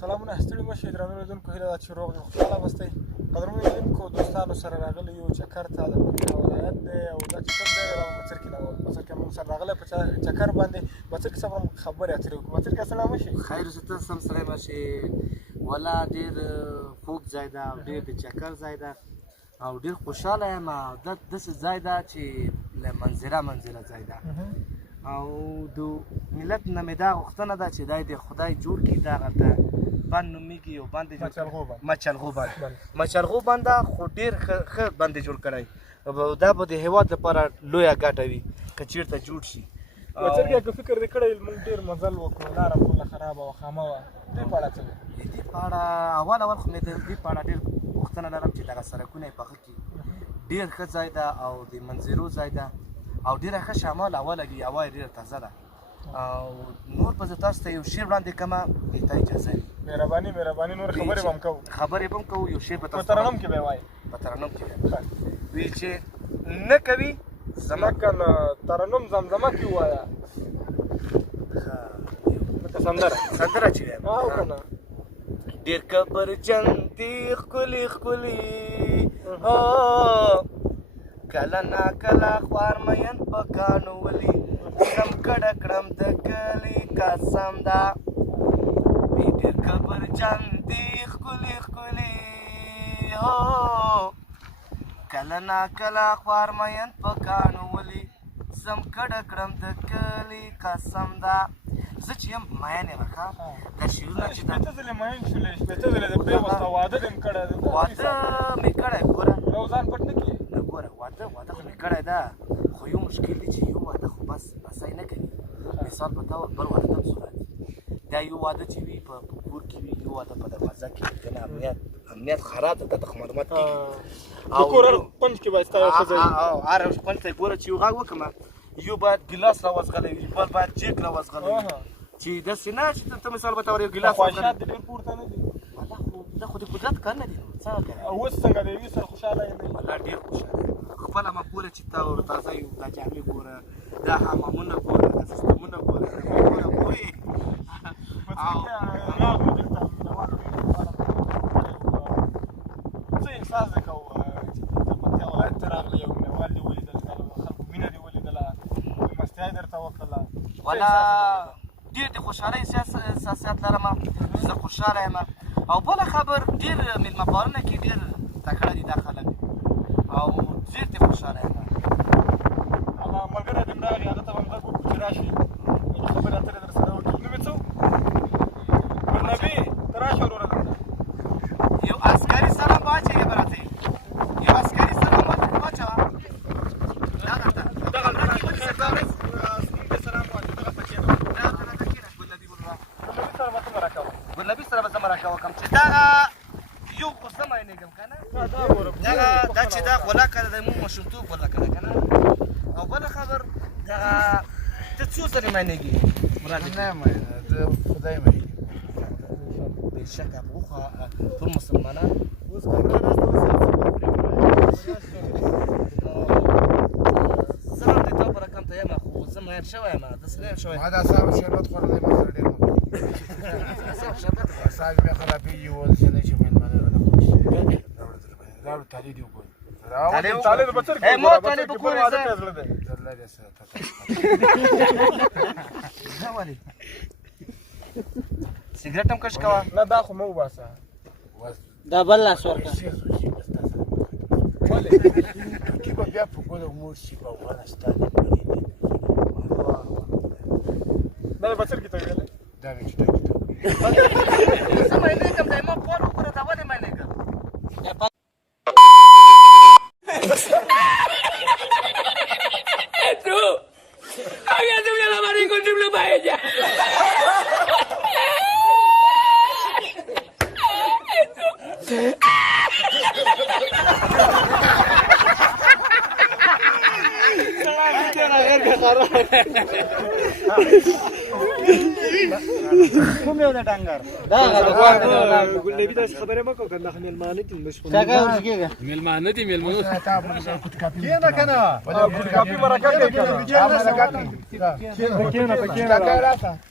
سلامونه ستړي مه شئ درنو لیدونکو هیله ده چې روغ او خوشحاله به سئ قدرمنو لیدونکو دوستانو سره راغلی یو چکر ته د پکتیا ولایت دی او دا چې کوم ځای دی دا بڅر کې دی بڅر کې موږ سره راغلی په چکر باندې بڅر کې سره خبرې اترې وکړو بڅر کې السلام وشي خیر اوسه ته سم سړی به شې والله ډېر خوږ ځای ده او ډېر د چکر ځای ده او ډېر خوشحاله یم دا داسې ځای ده چې منظره ځای ده او د ملت نه مې دا غوښتنه ده چې دا د خدای جوړ کړي دغه ته بند نومیږي یو بند مچلغو بند ده خو ډېر ښه بند جوړ کړی دا به د هېواد لپاره لویه ګټه وي که چېرته جوړ شي بڅر کې که فکر دې کړی موږ ډېر مزل وکړو لاره ټوله خرابه وه خامه وه دې په اړه څه دې په اړه اول خو مې د دې په اړه ډېر غوښتنه لرم چې دغه سړکونه یې پاخه کړي ډېر ښه ځای ده او د منظرو ځای ده او ډېره ښه شمال هوا لګي هوا یې ډېره تازه ده او نور به زه تاسو ته یو شعر وړاندې کړمه ته اجازه وي مهرباني نور خبرې به هم کوو خبرې به هم کوو یو شعر به په ترنم کې به یې وایي په ترنم کې وي چې نه کوي زما کنه ترنم زمزمه کې ووایه لکه سندره چې وایم او کنه ډېر کبرجن دي ښکلي کله ناکله خوار مین په کاڼو ولي سم کډه کړم د کلي قسم ده ډېر کبرجن دي ښکلي کله ناکله خوار مین په کاڼو ولي سم کډه کړم د کلي قسم ده زه چې یم مین یم ښه دا شعرونه چې شپېته ځلې مین شولې شپېته ځلې د پرېوسته واده دې هم کړی دی واده مې کړی ګوره یو ځان پټ نه کړي نه ګوره واده خو مې کړی ده خو یو مشکل دی چې یو واده خو بس بسای نه کوي مثال په طور بل واده ته هم صورت دا یو واده چې وي په کور کې وي یو واده په دروازه کې وي که نه امنیت خراب ده ته خو معلومات کېږي د کور هر پنج کې باید ستا یو ښځه وي هر پنج ته ګوره چې یو غږ وکړمه یو باید ګیلاس راوځغلی وي بل باید جیګ راوځغلی وي چې داسې نه چې ته مثال به ته ور یو ګیلاس خواهشات دې ډېر پورته نه دي دا خو د قدرت کار نه دي څه کوې اوس څنګه د یوې سره خوشحاله یې والله ډېر خوشحاله خپله مه ګوره چې ته تازه یو دا جامې ګوره دا حمامونه ګوره دا سیستمونه ګوره پوهېږې څه احساس دې کوو چې ته پکتیا ولایت ته راغلی یو مینهوال دې ولیدل خلکو مینه دې ولیدله مېلمستیا یې درته وکړله والله ډېر د خوشحالۍ احساسات لرم زه خوشحاله یم او بله خبر ډېر مېلمه پالنه کې ډېر تکړه دي دا خلک او ډېر د خوشحاله یم هغه ملګری دې هم راغی هغه ته به هم غږ وکړو چې راشي خبرې اترې در سره وکړي نوم یې څه و ګلنبي ته راشه وروره دلته یو عسکري سلام واچوې براتې یو عسکري سلام واچوه دغلته ګلنبي سره به زه مرکه وکړم چې دغه یو خو زه معنېږم که نه دا چې دا غولکه ده د مونږ مشرتوب غولکه ده که نه او بله خبر دغه ته څو ځلې معنېږي مراد نه معنه زه خدای معنېږم بېشکه خو ټول مسلمانان اوس کمره ناسته اوس زه هم د تا په رقم ته یم خو زه مین شوی یم داسې نه یم شوی ما د اعصابو شربت خوړلی ما سره ډېر مه اعصاب مې خرابېږي اوس چې نه شي مېلمانه رانه خوښ شي راوړه طالب دې وګورې طالب بڅر کې ما طالب وګورې واده ته زړه دی زرلا دې سره نه ولې سګرټ هم کش کوه نه دا خو مه وباسه دا بل لاس ورکړه ولې ټوکي به بیا په ګوله مور شي په افغانستان دا بڅر کې ته ویلې دا مې چې ټکي ته زه معنېږم دی ما پور وګوره دا ولې معنېږم Tú había subido la mano y con triple paella. کوم یو د ډنګر دا ګلنبي داسې خبرې مه کوه کنه مېلمانه دي موږ څنګه ورګه مېلمانه دي مېلمانه کېنه کنه کاپي برکت کوي کېنه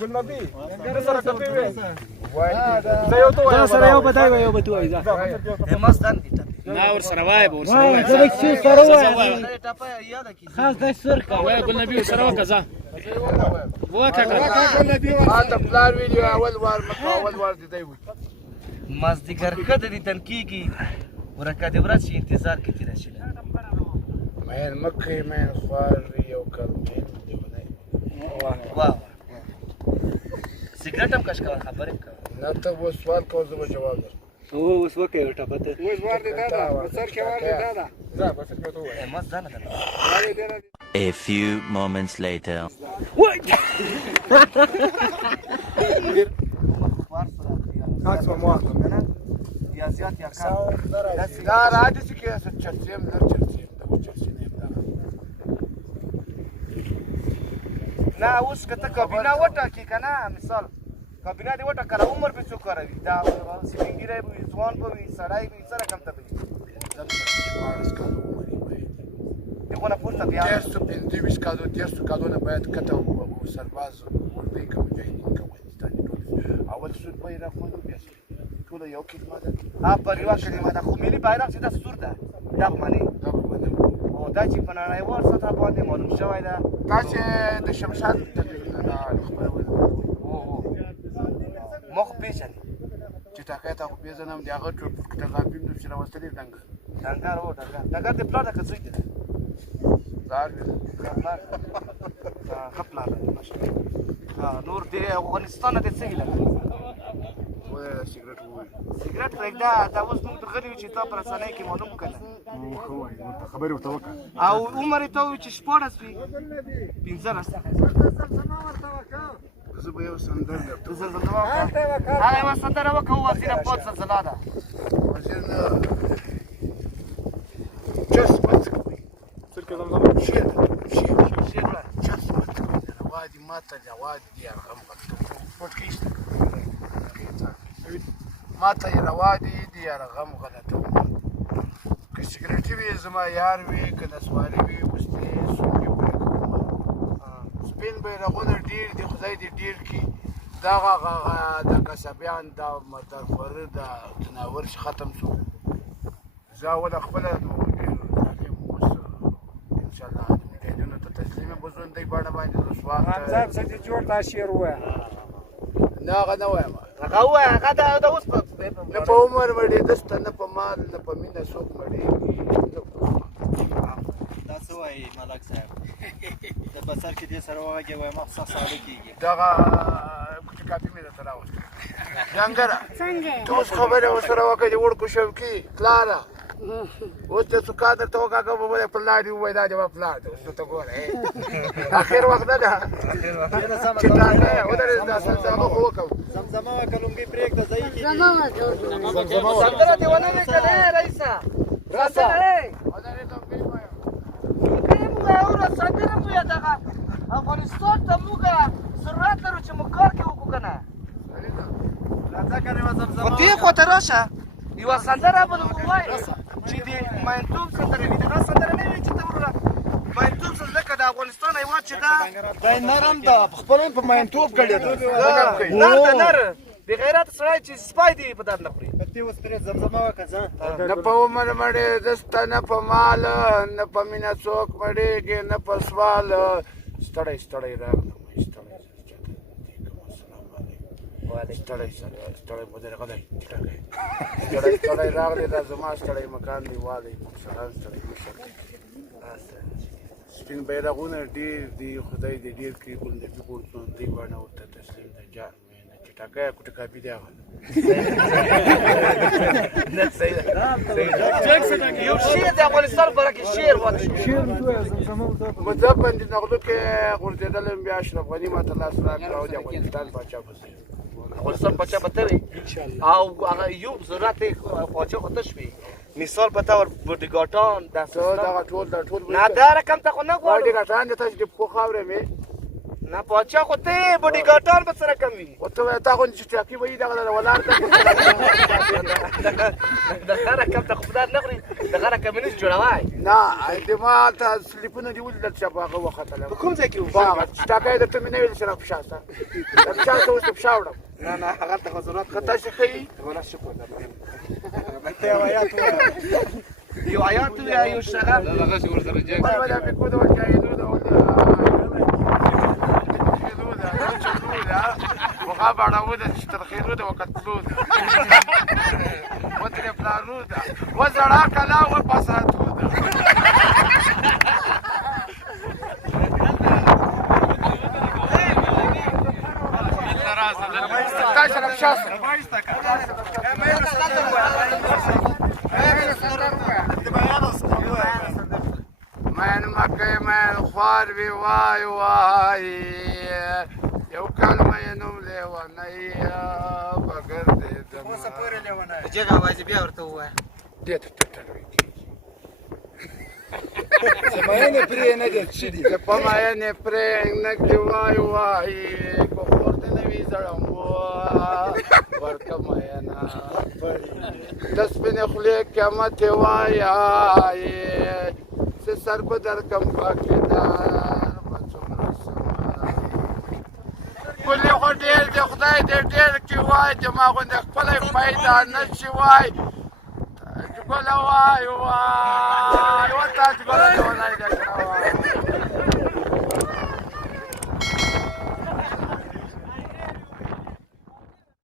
ګلنبي سره کاپي وې زه یو ته سره یو بدای یو بتو ایزه مستان دي نا ور سره وای به ور سره وای زه چې سره وای ټاپه یاد کی خاص د سر کا وای ګل نبی ور سره وکزا وکړه هذا پلار ویډیو اول وار دی وي مازدیګر کده دي تنکیږي ورکه د ورځ انتظار کې تیر شي مین مکه مین خوار یو کلمه دی واه سیګریټ هم کښ کول خبرې کوي نه ته و سوال کوم زه جواب درکوم اوس وکه ټپته اوس ور دي دا سر کې ور دي دا زه بس کې ته وای مزدان ده A few moments later. خاص مو یا زیات یا کم دا راځي چې کیسه چرچیم نه چرچیم دا چرچیم نه اوس کته کابینه وټه کی کنه مثال کابینه دی وټه کړه عمر به څو کوي دا سپینګری به ځوان به سړای به سره کم ته به دغه پورته بیا تاسو په دې کادو تاسو کادو نه باید کته او سرباز ورته کوم مجاهدین کومستان ټول اول سود پیدا کوو بیا ټول یو کلمه ده پر یو کلمه ده خو ملي بیرغ چې د سور ده دا معنی دا باندې او دا چې په نړیوال سطح باندې معلوم شوی ده تاسو د شمشاد تلویزیون نه خبرونه مخ پیژنې چې تاکه ته خو پیژنم دی هغه ټول کته غابیم د چې راوستلې ډنګر او ډنګر د پلان کې څه دي زار خپل نور دی افغانستان ته څه لګي و سیګریټ وای سیګریټ پرېږده دا اوس موږ ته غلي چې تا پر رسنۍ کې معلوم کړه خو وای خبرې ورته وکړه او عمر ته وي چې 14 وي 15 زه به یو سندر درته زلزله وکړه هغه یو سندره وکړه وزیر په زلزله ده وزیر نه چس پات کوي سرکه زمزم شیر شیر چس پات کوي وادي ماته وادي دی رقم پټ کیسته ماته یې روادي دی رقم غلطه که سیګریټ وي زما یار وي که نسواري وي وستې سونګې پرې کوم سپین بیرغونه ډېر دي خدای دې ډېر کړي دغه د کسبیان د مدرخور د تناور ختم شو زه اول خپله انشاءالله د مجاهدینو ته تسلیم به ژوندی بڼه باندې د سوات انځار څه چې جوړ دا شعر وای نه هغه نه وایم هغه وای هغه دا اوس نه په عمر مړې دسته نه په مال نه په مینه څوک مړې دا څه وایي ملک صاحب د بسر کې دې سره وایي وای مخصص ساده کیږي دغه کوټه کاپي مې درته راوستل ډنګره ته اوس خبرې ورسره وکړې د وړکو شوقي کلاره اوس ته څو کادر ته وکړه به به پلار دې ووایي دا جواب پلار دی اوس ته ګوره اخر وخت نه ده چې دا نه ودرې دا زمزمه خو وکړو زمزمه وکړونګي پرېږده ځای کې سندره دی ونه کړه رئیسا سندره سندره مو یادغه افغانستان ته موږ ضرورت لرو چې موږ کار کې وکړو کنه په دې خاطر راشه یو سندره به ووایي چې د ماینتوب سندره وي دغه سندره نه وي چې ته وروره ماینتوب ځکه د افغانستان هېواد چې ده دا نرم ده خپل په ماینتوب کړی ده نر ده نر بې غیرت سړی چې سپی دی په درد نه خوري ته اوس پرې زمزمه وکړه نه په عمر مړې دسته نه په مال نه په مینه څوک مړېږي نه په سوال ستړی ستړی راغلم ستړی مدیر غلی ستړی راغلی دا زما ستړی مکان دی والی مشران ستړی مشر سپین بیرغونه ډېر دي خدای دې ډېر کړي ګلنبي ګورځون دی بڼه ورته تسلیم ده جان ټاکه کوټه کاپي دی هغه نه صحیح ده یو شعر د افغانستان برکه شعر وایي شعر دوه زمزمه مطلب باندې نغلو کې غورځېدل بیا اشرف غني ماته لاس راکړه او د افغانستان پاچا بسې افغانستان پاچا به ته وي او هغه یو ضرورت یې پاچا خو ته شوې مثال په تور بوډیګاټان دغه ټول نه دا رقم ته خو نه غواړو بوډیګاټان د تاسو د پخو خاورې مې نه پاچا خو ته بوډیګاټان به څه رقم وي او ته تا خو چې ټاکي وایي دغه ولاړ دغه رقم ته خو خدای نه خوري دغه رقم یې نشي جوړوای نه د ما ته سلیپونه دي ولیدل چې په هغه وختله په کوم ځای کې وو باغ چې ټاکه یې درته مې نه ویل چې را فشا سته فشا ته اوس په فشا وړم نه نه هغه ته خو ضرورت که تاسو ښیي ولا شکر یو آیات یا یو شغل ولا بيكونوا وكايدون وغابر عوده تشترخينوده وقتلوده وتريبلانوده وزراك لا وبساتوده من مكة من خوار بي واي واي یو کلمه یې نوم لیونی بغیر دې دم اوسه پورې لیونی جګه आवाज بیا ورته ووایه دې ته ټټلوي کېږي زماینې پرې نه دي چې دي د پماینې پرې نه دي وای وای کو ورته نه وي زړم ورته ماینا د سپینې خولې قیامت وایي چې سر په در کم پاکدار ګلې خو ډېر د خدای دې ډېر کې وای چې ما غوندې خپله پیدا نه شي وای ګله وای وای وتا چې ګله